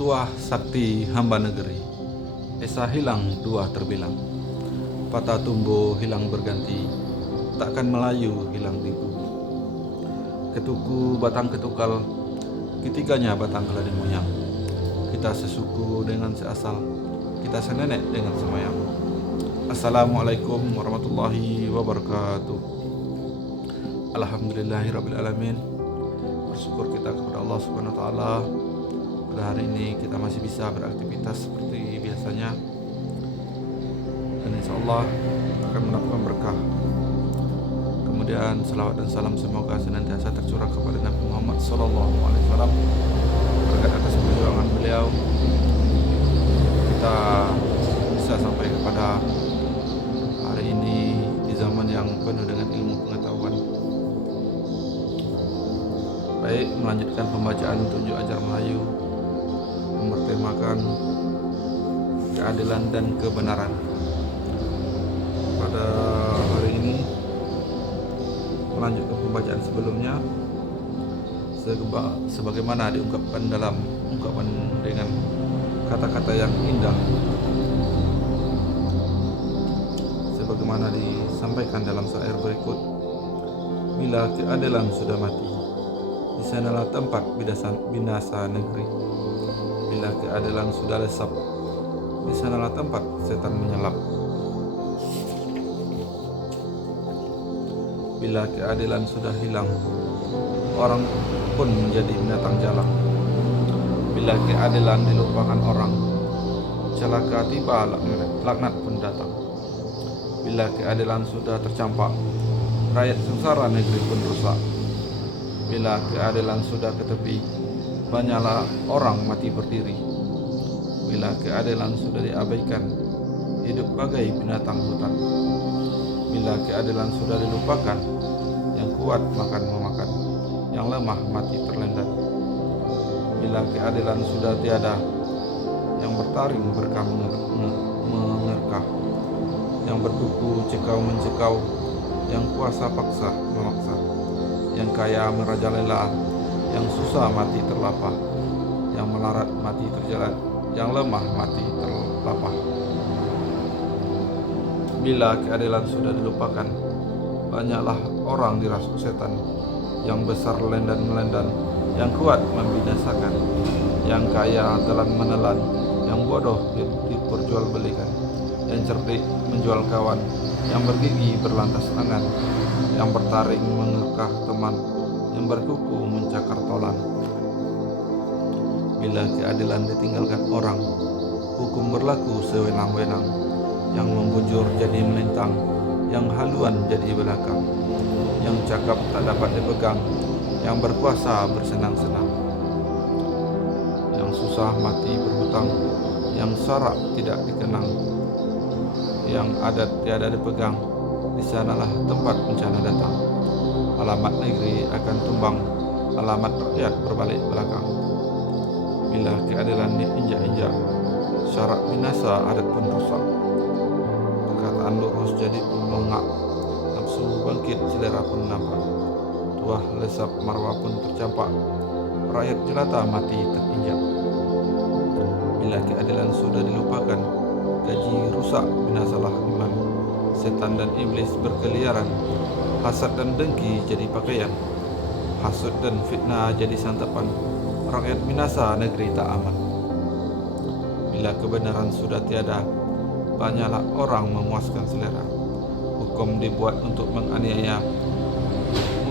Tuah sakti hamba negeri, esa hilang dua terbilang. Patah tumbuh hilang berganti, takkan Melayu hilang di bumi. Ketuku batang ketukal, ketiganya batang keladi moyang. Kita sesuku dengan seasal, kita senenek dengan semayang. Assalamualaikum warahmatullahi wabarakatuh. Alhamdulillahirrabbilalamin. Bersyukur kita kepada Allah Subhanahu wa Ta'ala. Pada hari ini kita masih bisa beraktivitas seperti biasanya, dan insya Allah akan mendapatkan berkah. Kemudian salawat dan salam semoga senantiasa tercurah kepada Nabi Muhammad SAW. Berkat atas perjuangan beliau, kita bisa sampai kepada hari ini di zaman yang penuh dengan ilmu pengetahuan. Baik, melanjutkan pembacaan tunjuk ajar Melayu yang bertemakan keadilan dan kebenaran. Pada hari ini melanjutkan pembacaan sebelumnya, sebagaimana diungkapkan dalam ungkapan dengan kata-kata yang indah, sebagaimana disampaikan dalam syair berikut. Bila keadilan sudah mati, di sanalah tempat binasa negeri. Bila keadilan sudah lesap, di sanalah tempat setan menyelap. Bila keadilan sudah hilang, orang pun menjadi binatang jalang. Bila keadilan dilupakan orang, celaka tiba, laknat pun datang. Bila keadilan sudah tercampak, rakyat sengsara, negeri pun rusak. Bila keadilan sudah ke tepi, banyaklah orang mati berdiri. Bila keadilan sudah diabaikan, hidup bagai binatang hutan. Bila keadilan sudah dilupakan, yang kuat makan memakan, yang lemah mati terlendat. Bila keadilan sudah tiada, yang bertaring berkah mengerkah, yang berkuku cekau mencekau, yang kuasa paksa memaksa, yang kaya merajalela, yang susah mati terlapah, yang melarat mati terjerat, yang lemah mati terlapah. Bila keadilan sudah dilupakan, banyaklah orang dirasuk setan, yang besar melendan, yang kuat membinasakan, yang kaya telan menelan, yang bodoh diperjualbelikan, yang cerdik menjual kawan, yang bergigi berlantas tangan, yang bertaring mengerkah teman, yang berkuku mencakar tolan. Bila keadilan ditinggalkan orang, hukum berlaku sewenang-wenang, yang membujur jadi melintang, yang haluan jadi belakang, yang cakap tak dapat dipegang, yang berkuasa bersenang-senang, yang susah mati berhutang, yang sarak tidak dikenang, yang adat tiada dipegang, di sanalah tempat bencana datang. Alamat negeri akan tumbang, alamat rakyat berbalik belakang. Bila keadilan diinjak-injak, syarak binasa adat pun rusak. Perkataan lurus jadi pun mengak, nafsu bangkit selera pun nampak. Tuah lesap marwah pun tercampak, rakyat jelata mati terinjak. Bila keadilan sudah dilupakan, gaji rusak binasalah iman. Setan dan iblis berkeliaran, hasad dan dengki jadi pakaian, hasud dan fitnah jadi santapan, rakyat binasa negeri tak aman. Bila kebenaran sudah tiada, banyaklah orang memuaskan selera. Hukum dibuat untuk menganiaya,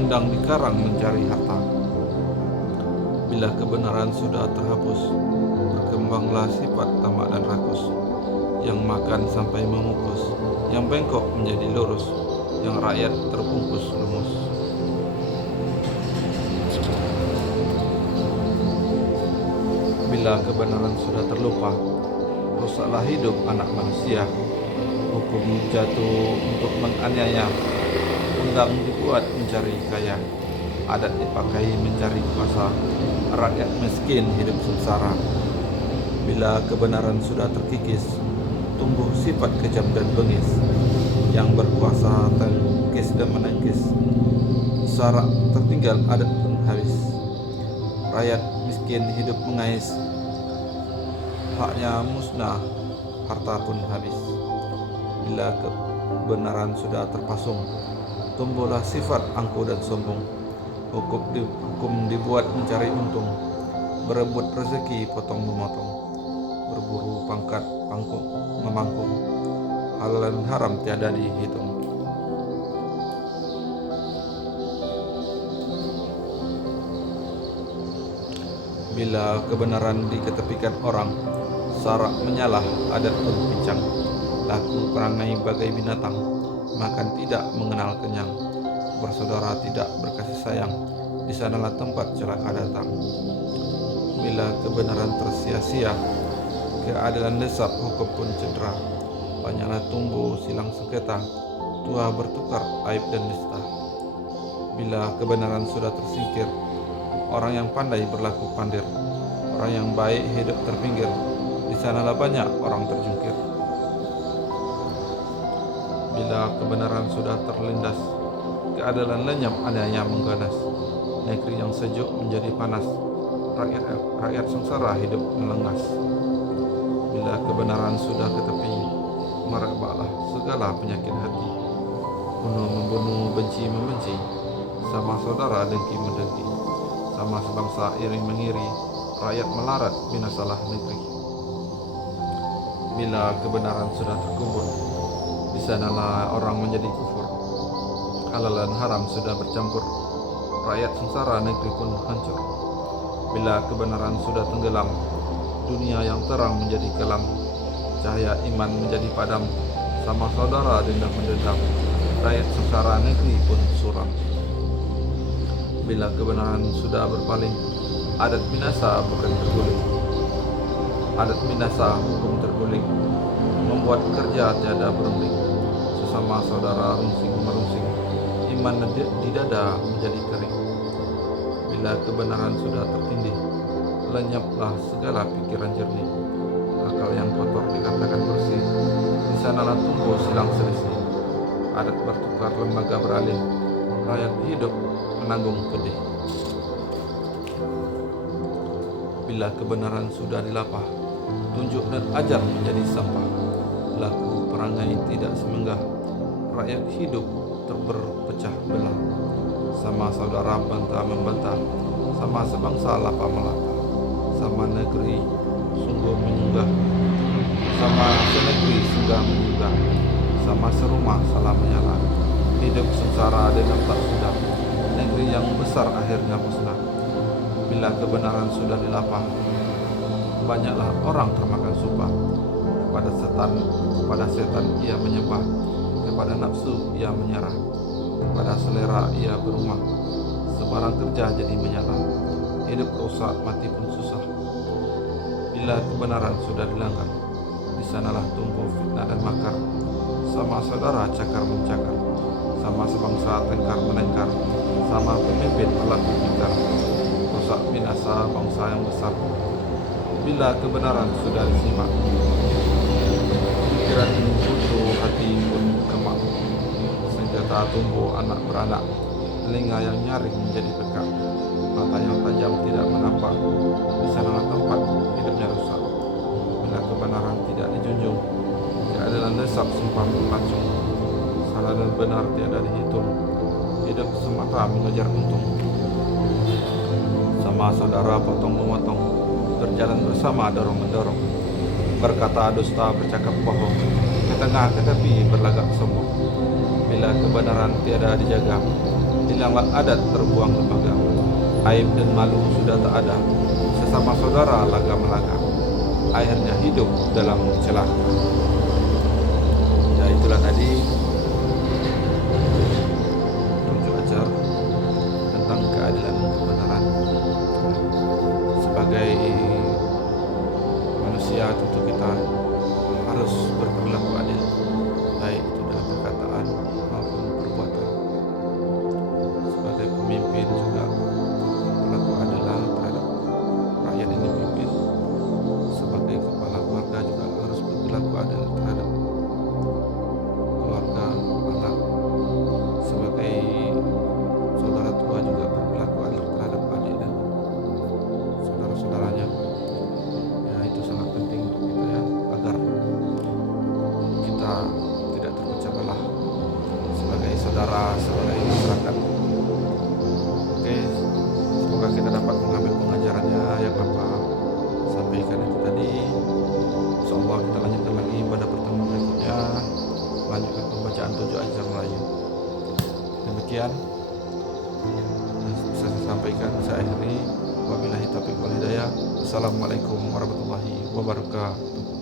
undang dikarang mencari harta. Bila kebenaran sudah terhapus, berkembanglah sifat tamak dan rakus, yang makan sampai memukus, yang bengkok menjadi lurus, yang rakyat terbungkus lumus. Bila kebenaran sudah terlupa, rusaklah hidup anak manusia. Hukum jatuh untuk menganiaya, undang dibuat mencari kaya, adat dipakai mencari kuasa, rakyat miskin hidup sengsara. Bila kebenaran sudah terkikis, tumbuh sifat kejam dan bengis, yang berkuasa tangkis dan menangkis, sarak tertinggal adat pun habis. Rakyat miskin hidup mengais, haknya musnah, harta pun habis. Bila kebenaran sudah terpasung, tumbuhlah sifat angkuh dan sombong. Hukum dibuat mencari untung, berebut rezeki potong memotong, berburu pangkat pangkuk memangkuk, halal dan haram tiada dihitung. Bila kebenaran diketepikan orang, sarak menyalah, adat pun pincang. Laku perangai bagai binatang, makan tidak mengenal kenyang. Bersaudara tidak berkasih sayang, di sanalah tempat celaka datang. Bila kebenaran tersia-sia, keadilan lesap, hukum pun cedera. Banyaklah tumbuh silang sengketa, tua bertukar aib dan nista. Bila kebenaran sudah tersingkir, orang yang pandai berlaku pandir, orang yang baik hidup terpinggir, di sanalah banyak orang terjungkir. Bila kebenaran sudah terlindas, keadilan lenyap, adanya mengganas. Negeri yang sejuk menjadi panas, rakyat sengsara hidup melengas. Bila kebenaran sudah ke tepi, merebaklah segala penyakit hati. Bunuh membunuh, benci membenci, sama saudara dengki mendengki, sama sebangsa iri mengiri, rakyat melarat, binasalah negeri. Bila kebenaran sudah terkubur, di sanalah orang menjadi kufur. Halal dan haram sudah bercampur, rakyat sengsara, negeri pun hancur. Bila kebenaran sudah tenggelam, dunia yang terang menjadi kelam, cahaya iman menjadi padam, sama saudara dendam mendendam, rakyat sengsara, negeri pun suram. Bila kebenaran sudah berpaling, adat binasa bukan terguling. Adat binasa, hukum terguling, membuat kerja tiada berunding. Sesama saudara rungsing merungsing, iman di dada menjadi kering. Bila kebenaran sudah tertindih, lenyaplah segala pikiran jernih. Akal yang kotor dikatakan bersih, di sanalah tumbuh silang selisih. Adat bertukar, lembaga beralih, rakyat hidup menanggung pedih. Bila kebenaran sudah dilapah, tunjuk dan ajar menjadi sampah. Laku perangai tidak semenggah, rakyat hidup terberpecah belah. Sama saudara bantah membantah, sama sebangsa lapa melapa. Sama negeri sungguh mengunggah, sama senegeri singgah mengunggah, sama serumah salah menyala. Hidup sengsara dendam tak sudah, negeri yang besar akhirnya musnah. Bila kebenaran sudah dilapah, banyaklah orang termakan sumpah. Kepada setan ia menyembah, kepada nafsu ia menyerah, kepada selera ia berumah. Sebarang kerja jadi menyala, hidup rusak, mati pun susah. Bila kebenaran sudah dilanggar, di sanalah tumbuh fitnah dan makar. Sama saudara cakar mencakar, sama sebangsa tengkar menengkar, sama pemimpin pelaku pintar. Rusak binasa bangsa yang besar. Bila kebenaran sudah disimak, pikiran buntu, hati pun kemak. Senjata tumbuh anak beranak, telinga yang nyaring menjadi pekak, mata yang tajam tidak menampak. Di sanalah tempat hidupnya rusak. Bila kebenaran tidak dijunjung, keadilan lesap sumpah berlangsung. Salah dan benar tiada dihitung, hidup semata mengejar untung. Sama saudara potong memotong, berjalan bersama dorong mendorong, berkata dusta bercakap bohong, ke tengah ke tepi berlagak sombong. Bila kebenaran tiada dijaga, hilanglah adat terbuang lembaga. Aib dan malu sudah tak ada, sesama saudara laga melaga, akhirnya hidup dalam celaka. Ya, itulah tadi tunjuk ajar tentang keadilan dan kebenaran. Sebagai manusia tentu kita harus berperilaku adil, baik itu dalam perkataan maupun perbuatan. Sebagai pemimpin juga berlaku adil terhadap rakyat yang dipimpin. Sebagai kepala keluarga juga harus berlaku adil terhadap keluarga, anak. Sebagai saudara tua juga berlaku adil terhadap adik dan saudara-saudaranya. Ya, itu sangat penting. saudara sebagai masyarakat. Oke, semoga kita dapat mengambil pengajarannya yang apa sampaikan itu tadi. Insyaallah kita lanjutkan lagi pada pertemuan berikutnya, lanjutkan pembacaan 7 ajar Melayu. Demikian bisa saya sampaikan, saya akhiri. Wabillahi taufiq wal hidayah. Assalamualaikum warahmatullahi wabarakatuh.